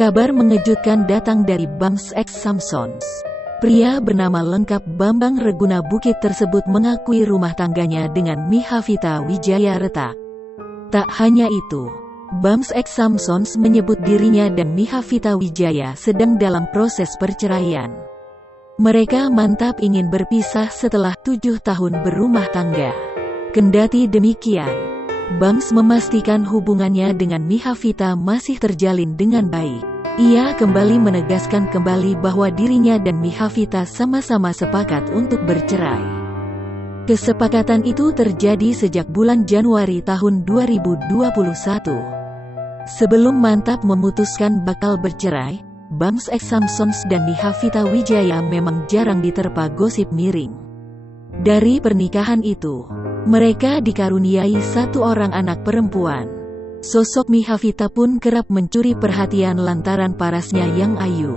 Kabar mengejutkan datang dari Bams X Samsons. Pria bernama lengkap Bambang Reguna Bukit tersebut mengakui rumah tangganya dengan Mihavita Wijaya retak. Tak hanya itu, Bams X Samsons menyebut dirinya dan Mihavita Wijaya sedang dalam proses perceraian. Mereka mantap ingin berpisah setelah 7 tahun berumah tangga. Kendati demikian, Bams memastikan hubungannya dengan Mihavita masih terjalin dengan baik. Ia kembali menegaskan bahwa dirinya dan Mihavita sama-sama sepakat untuk bercerai. Kesepakatan itu terjadi sejak bulan Januari tahun 2021. Sebelum mantap memutuskan bakal bercerai, Bams X Samsons dan Mihavita Wijaya memang jarang diterpa gosip miring. Dari pernikahan itu, mereka dikaruniai 1 orang anak perempuan. Sosok Mihavita pun kerap mencuri perhatian lantaran parasnya yang ayu.